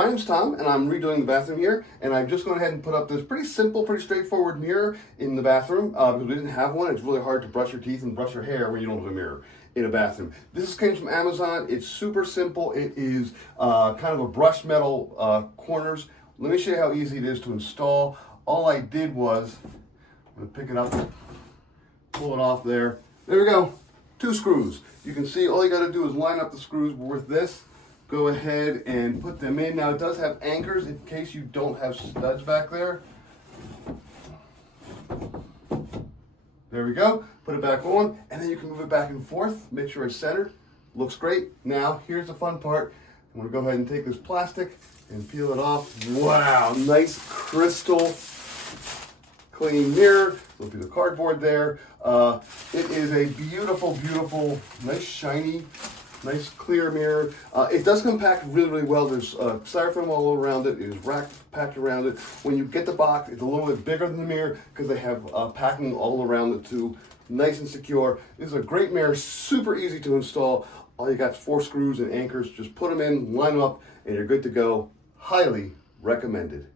my name's Tom, and I'm redoing the bathroom here, and I've just gone ahead and put up this pretty simple, pretty straightforward mirror in the bathroom because we didn't have one. It's really hard to brush your teeth and brush your hair when you don't have a mirror in a bathroom. This came from Amazon. It's super simple. It is kind of a brushed metal corners. Let me show you how easy it is to install. All I did was, I'm gonna pick it up, pull it off there. There we go, 2 screws. You can see all you gotta do is line up the screws with this. Go ahead and put them in. Now it does have anchors in case you don't have studs back there. There we go. Put it back on, and then you can move it back and forth. Make sure it's centered. Looks great. Now here's the fun part. I'm gonna go ahead and take this plastic and peel it off. Wow, nice crystal clean mirror. Look through the cardboard there. It is a beautiful, beautiful, nice shiny, nice clear mirror. It does come packed really, really well. There's styrofoam all around it. It is packed around it. When you get the box, it's a little bit bigger than the mirror because they have packing all around it too. Nice and secure. This is a great mirror, super easy to install. All you got is 4 screws and anchors. Just put them in, line them up, and you're good to go. Highly recommended.